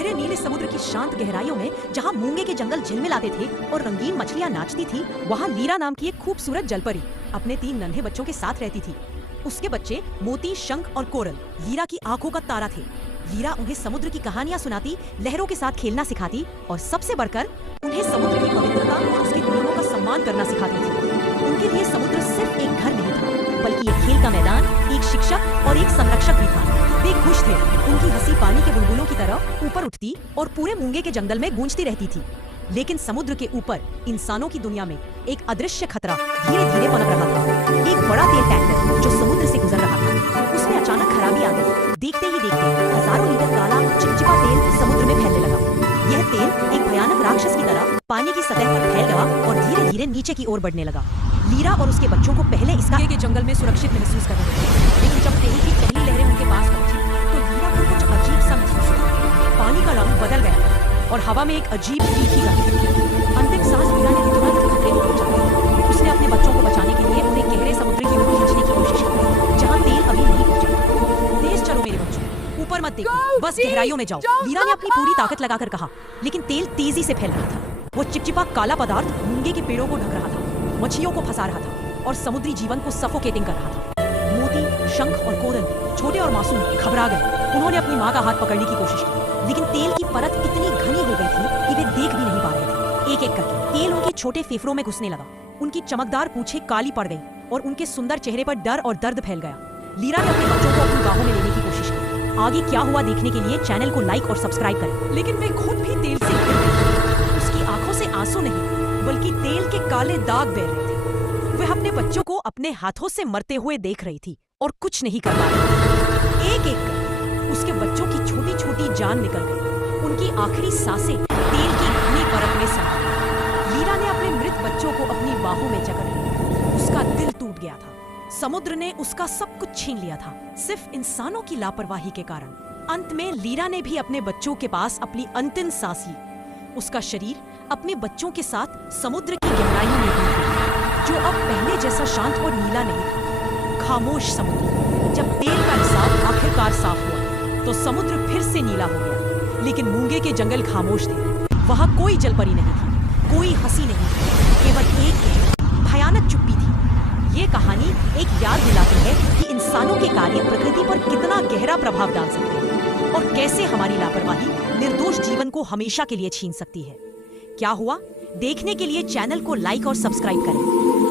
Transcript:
गहरे नीले समुद्र की शांत गहराइयों में जहाँ मूंगे के जंगल झिलमिलाते थे और रंगीन मछलियाँ नाचती थी, वहाँ लीरा नाम की एक खूबसूरत जलपरी अपने 3 नन्हे बच्चों के साथ रहती थी। उसके बच्चे मोती, शंख और कोरल लीरा की आंखों का तारा थे। लीरा उन्हें समुद्र की कहानियाँ सुनाती, लहरों के साथ खेलना सिखाती और सबसे बढ़कर उन्हें समुद्र की पवित्रता और उसके नियमों का सम्मान करना सिखाती थी। उनके लिए समुद्र सिर्फ एक घर नहीं था, बल्कि एक खेल का मैदान, एक शिक्षक और एक संरक्षक भी था। वे खुश थे। उनकी हंसी पानी के बुलबुलों की तरह ऊपर उठती और पूरे मूंगे के जंगल में गूंजती रहती थी। लेकिन समुद्र के ऊपर इंसानों की दुनिया में एक अदृश्य खतरा धीरे धीरे पनप रहा था। एक बड़ा तेल टैंकर जो समुद्र से गुजर रहा था, उसमें अचानक खराबी आ गई। देखते ही देखते हजारों लीटर काला चिपचिपा तेल समुद्र में फैलने लगा। यह तेल एक भयानक राक्षस की तरह पानी की सतह पर फैल गया और धीरे धीरे नीचे की ओर बढ़ने लगा। लीरा और उसके बच्चों को पहले इस के जंगल में सुरक्षित महसूस कर रहे थे, लेकिन जब तेल की पहली लहरें उनके पास पहुंची तो लीरा को कुछ अजीब सा महसूस हुआ। पानी का रंग बदल गया और हवा में एक अजीब तीखी गंध। अंतिम सांस लीरा ने तुरंत खतरे में पहुंचा। उसने अपने बच्चों को बचाने के लिए उन्हें गहरे समुद्र की ओर खींचने की कोशिश की, जहाँ तेल अभी नहीं पहुंचा। तेज चलो मेरे बच्चों, ऊपर मत देखो, बस गहराइयों में जाओ, लीरा ने अपनी पूरी ताकत लगाकर कहा। लेकिन तेल तेजी से फैल रहा था। वो चिपचिपा काला पदार्थ मूंगे के पेड़ों को ढक रहा था, मछलियों को फंसा रहा था और समुद्री जीवन को सफोकेटिंग कर रहा था। मोती, शंख और कोरल, छोटे और मासूम, घबरा गए। उन्होंने अपनी माँ का हाथ पकड़ने की कोशिश की, लेकिन तेल की परत इतनी घनी हो गई थी कि वे देख भी नहीं पा रहे थे। एक एक करके तेल उनके छोटे फेफड़ों में घुसने लगा। उनकी चमकदार पूंछें काली पड़ गई और उनके सुंदर चेहरे पर डर और दर्द फैल गया। लीरा ने अपने बच्चों को अपनी बाहों में लेने की कोशिश की। आगे क्या हुआ देखने के लिए चैनल को लाइक और सब्सक्राइब करें। लेकिन वे खुद भी तेल से गिर गई। उसकी आंखों से आंसू नहीं, बल्कि तेल के काले दाग बह रहे थे। वह अपने बच्चों को अपने हाथों से मरते हुए देख रही थी और कुछ नहीं कर पा रही। एक एक कर उसके बच्चों की छोटी छोटी जान निकल गई। उनकी आखिरी सांसें तेल की घनी परत में समा गईं। लीरा ने अपने मृत बच्चों को अपनी बाहों में जकड़ लिया। उसका दिल टूट गया था। समुद्र ने उसका सब कुछ छीन लिया था, सिर्फ इंसानों की लापरवाही के कारण। अंत में लीरा ने भी अपने बच्चों के पास अपनी अंतिम सांस ली। उसका शरीर अपने बच्चों के साथ समुद्र की गहराइयों में डूब गया, जो अब पहले जैसा शांत और नीला नहीं था। खामोश समुद्र। जब तेल का हिसाब आखिरकार साफ हुआ तो समुद्र फिर से नीला हो गया, लेकिन मूंगे के जंगल खामोश थे। वहां कोई जलपरी नहीं थी, कोई हंसी नहीं थी, केवल एक भयानक चुप्पी थी। ये कहानी एक याद दिलाती है कि इंसानों के कार्य प्रकृति पर कितना गहरा प्रभाव डाल सकते हैं और कैसे हमारी लापरवाही निर्दोष जीवन को हमेशा के लिए छीन सकती है। क्या हुआ देखने के लिए चैनल को लाइक और सब्सक्राइब करें।